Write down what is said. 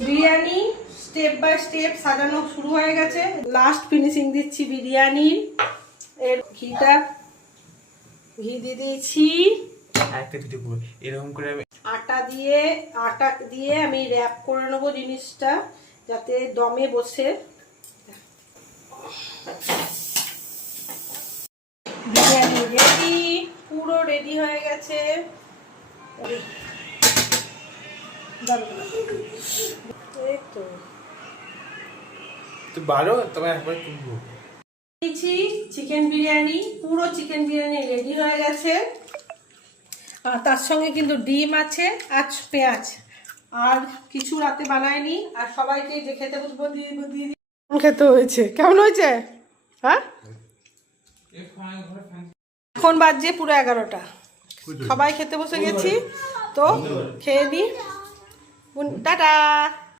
Biryani step by step সাজানো শুরু হয়ে গেছে। লাস্ট ফিনিশিং দিচ্ছি বিরিয়ানির। এর ঘি দিয়ে দিয়েছি। একটা ভিডিও করব এরকম করে আমি আটা দিয়ে আমি র‍্যাপ করে নেবো জিনিসটা যাতে দমে বসে। বিরিয়ানি রেডি, পুরো রেডি হয়ে গেছে। এই তো বারো তোমার একবার তুলবো। চিকেন বিরিয়ানি, পুরো চিকেন বিরিয়ানি রেডি হয়ে গেছে। আর তার সঙ্গে কিন্তু ডিম আছে আর পেঁয়াজ, আর কিছু রাতে বানায়নি। আর সবাইকে যে খেতে বসবো দিয়ে খেতে হয়েছে। কেমন হয়েছে? হ্যাঁ, এখন বাজছে পুরো 11টা। সবাই খেতে বসে গেছি, তো খেয়ে নি। টাটা।